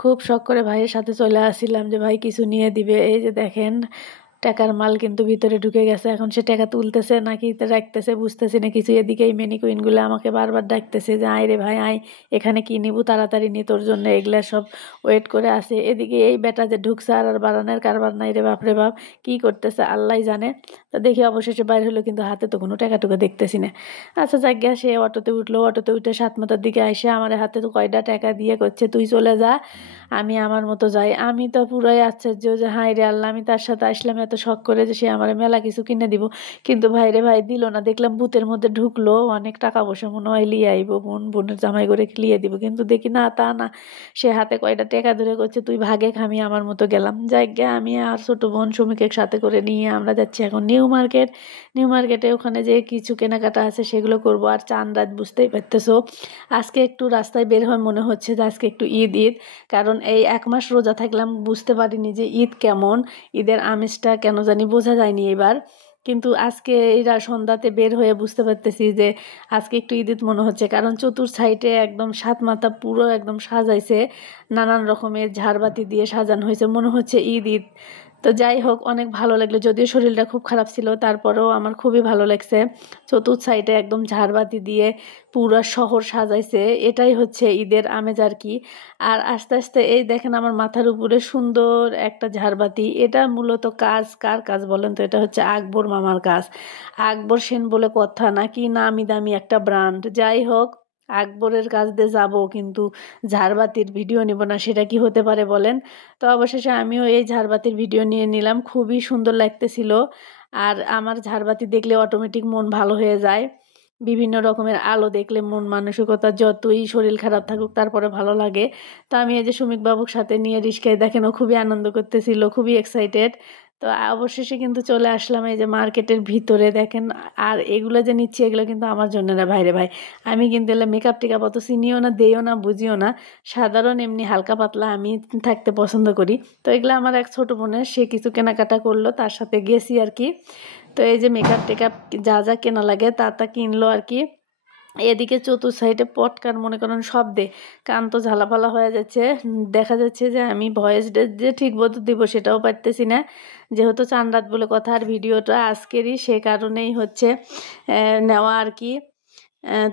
খুব শখ করে ভাইয়ের সাথে চলে আসছিলাম যে ভাই কিছু নিয়ে দিবে। এই যে দেখেন টাকার মাল কিন্তু ভিতরে ঢুকে গেছে। এখন সে টাকা তুলতেছে নাকি রাখতেছে বুঝতেছি না কিছু। এদিকে এই ম্যানিকুইনগুলো আমাকে বারবার ডাকতেছে যে আয় রে ভাই আয়, এখানে কি নিবো, তাড়াতাড়ি নি, তোর জন্য এগুলা সব ওয়েট করে আসে। এদিকে এই বেটা যে ঢুকছে আর বাড়ানোর কারবার নাই রে বাপ রে বাপ, কি করতেছে আল্লাহ জানে। তো দেখি অবশেষে বাইরে হলো, কিন্তু হাতে তো কোনো টাকা টুকা দেখতেছি না। আচ্ছা যাক গিয়া, সে অটোতে উঠলো, অটোতে উঠে 7 মাথার দিকে আইসে আমার হাতে তো কয়টা টাকা দিয়ে করছে তুই চলে যা, আমি আমার মতো যাই। আমি তো পুরাই আশ্চর্য যে হাই রে আল্লাহ, আমি তার সাথে আসলাম এত শখ করে যে সে আমার মেলা কিছু কিনে দিব, কিন্তু ভাই রে ভাই দিল না। দেখলাম বুথের মধ্যে ঢুকলো, অনেক টাকা পয়সা মনে হয় লিয়ে আইব, বোনের জামাই করে লিয়ে দিব, কিন্তু দেখি না তা না, সে হাতে কয়টা টাকা ধরে করছে তুই ভাগে খামি আমার মতো গেলাম। যাই গে, আমি আর ছোট বোন সুমিকে সাথে করে নিয়ে আমরা যাচ্ছি এখন নিউ মার্কেট। নিউ মার্কেটে ওখানে যে কিছু কেনাকাটা আছে সেগুলো করব। আর চান রাত বুঝতেই পারতেছো, আজকে একটু রাস্তায় বের হয় মনে হচ্ছে যে আজকে একটু ঈদ ঈদ, কারণ এই 1 মাস রোজা থাকলাম, বুঝতে পারিনি যে ঈদ কেমন, ঈদের আমেজটা কেন জানি বোঝা যায়নি এবার। কিন্তু আজকে এরা সন্ধ্যাতে বের হয়ে বুঝতে পারতেছি যে আজকে একটু ঈদ ঈদ মনে হচ্ছে, কারণ চতুর সাইডে একদম 7 মাথা পুরো একদম সাজাইছে, নানান রকমের ঝাড়বাতি দিয়ে সাজানো হয়েছে, মনে হচ্ছে ঈদ ঈদ। তো যাই হোক, অনেক ভালো লাগলো, যদিও শরীরটা খুব খারাপ ছিল তারপরেও আমার খুবই ভালো লাগছে। চতুর্থ সাইডে একদম ঝাড়বাতি দিয়ে পুরো শহর সাজাইছে, এটাই হচ্ছে ঈদের আমেজ আর কি। আর আস্তে আস্তে এই দেখেন আমার মাথার উপরে সুন্দর একটা ঝাড়বাতি, এটা মূলত কাজ কার কাজ বলেন তো? এটা হচ্ছে আকবর মামার কাজ। আকবর সেন বলে কথা, নাকি নামি দামি একটা ব্র্যান্ড। যাই হোক, আকবরের কাজ দিয়ে যাবো, কিন্তু ঝাড়বাতির ভিডিও নিব না, সেটা কি হতে পারে বলেন? তো অবশেষে আমিও এই ঝাড়বাতির ভিডিও নিয়ে নিলাম, খুবই সুন্দর লাগতেছিল। আর আমার ঝাড়বাতি দেখলে অটোমেটিক মন ভালো হয়ে যায়। বিভিন্ন রকমের আলো দেখলে মন মানসিকতা যতই শরীর খারাপ থাকুক তারপরে ভালো লাগে। তো আমি এই যে সুমিক বাবুর সাথে নিয়ে রিস্কায়, দেখেন ও খুবই আনন্দ করতেছিল, খুবই এক্সাইটেড। তো অবশেষে কিন্তু চলে আসলাম এই যে মার্কেটের ভিতরে দেখেন। আর এগুলো যে নিচ্ছি এগুলো কিন্তু আমার জন্য না ভাইরে ভাই, আমি কিন্তু এলে মেকআপ টেকআপ অত চিনিও না, দেইও না, বুঝিও না, সাধারণ এমনি হালকা পাতলা আমি থাকতে পছন্দ করি। তো এগুলো আমার এক ছোট বোনের, সে কিছু কেনাকাটা করলো, তার সাথে গেছি আর কি। তো এই যে মেকআপ টেকআপ যা যা কেনা লাগে তা তা কিনলো আর কি। এদিকে চতুর সাইডে পটকার মনে করেন শব্দে কান তো ঝালাপালা হয়ে যাচ্ছে। দেখা যাচ্ছে যে আমি ভয়েস যে ঠিক মতো দিব সেটাও পারতেছি না, যেহেতু চান রাত বলে কথা আর ভিডিওটা আজকেরই, সে কারণেই হচ্ছে নেওয়া আর কি।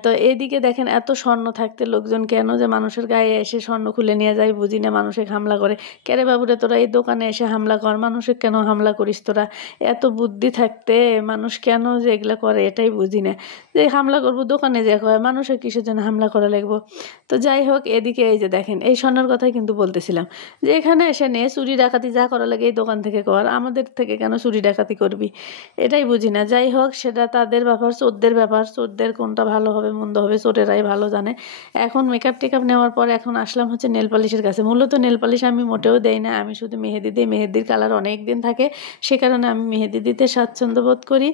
তো এদিকে দেখেন এত স্বর্ণ থাকতে লোকজন কেন যে মানুষের গায়ে এসে স্বর্ণ খুলে নিয়ে যায় বুঝি না, মানুষের হামলা করে। কেরে বাবুরে তোরা এই দোকানে এসে হামলা কর, মানুষের কেন হামলা করিস তোরা? এত বুদ্ধি থাকতে মানুষ কেন যে এগুলা করে এটাই বুঝি না। যে হামলা করবো দোকানে যে হয়, মানুষের কিসের জন্য হামলা করা লাগবো? তো যাই হোক, এদিকে এই যে দেখেন এই স্বর্ণের কথাই কিন্তু বলতেছিলাম, যে এখানে এসে নে চুরি ডাকাতি যা করা লাগে এই দোকান থেকে কর, আমাদের থেকে কেন চুরি ডাকাতি করবি? এটাই বুঝি না। যাই হোক, সেটা তাদের ব্যাপার, চোরদের ব্যাপার, চোরদের কোনটা ভালো হবে মন্দ হবে চোরেরাই ভালো জানে। এখন মেকআপ টেকআপ নেওয়ার পর এখন আসলাম হচ্ছে নেল পালিশের কাছে। মূলত নেল পালিশ আমি মোটেও দেই না, আমি শুধু মেহেদি দিই, মেহেদির কালার অনেক দিন থাকে, সে কারণে আমি মেহেদি দিতে স্বাচ্ছন্দ্য বোধ করি।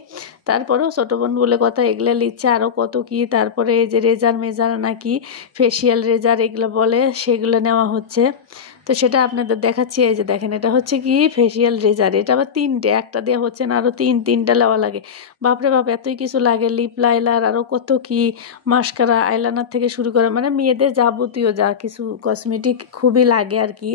তারপরেও ছোটো বোন বলে কথা, এগুলো লিচ্ছে আরও কত কি, তারপরে এই যে রেজার মেজার নাকি ফেসিয়াল রেজার এগুলো বলে, সেগুলো নেওয়া হচ্ছে। তো সেটা আপনাদের দেখাচ্ছি, এই যে দেখেন এটা হচ্ছে কি ফেসিয়াল রেজার, এটা আবার 3টে, একটা দিয়ে হচ্ছে না, আরও তিনটা নেওয়া লাগে। বাপরে বাপ, এতই কিছু লাগে, লিপ লাইলার আরও কত কি, মাস্কারা আইলাইনার থেকে শুরু করে মানে মেয়েদের যাবতীয় যা কিছু কসমেটিক খুবই লাগে আর কি।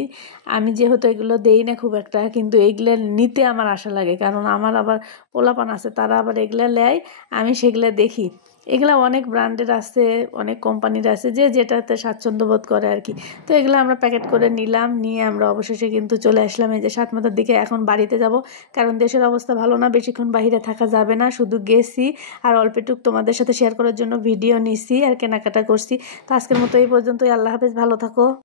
আমি যেহেতু এগুলো দেই না খুব একটা, কিন্তু এইগুলো নিতে আমার আশা লাগে, কারণ আমার আবার পোলাপান আছে, তারা আবার এগুলো নেয়, আমি সেগুলো দেখি। এগুলা অনেক ব্র্যান্ডের আছে, অনেক কোম্পানির আছে, যে যেটাতে স্বাচ্ছন্দ্য বোধ করে আর কি। তো এগুলো আমরা প্যাকেট করে নিলাম, নিয়ে আমরা অবশেষে কিন্তু চলে আসলাম এই যে 7 মাথার দিকে। এখন বাড়িতে যাব, কারণ দেশের অবস্থা ভালো না, বেশিক্ষণ বাইরে থাকা যাবে না, শুধু গেছি আর অল্পটুক তোমাদের সাথে শেয়ার করার জন্য ভিডিও নিছি আর কেনাকাটা করছি। তো আজকের মতো এই পর্যন্তই, আল্লাহ হাফেজ, ভালো থাকো।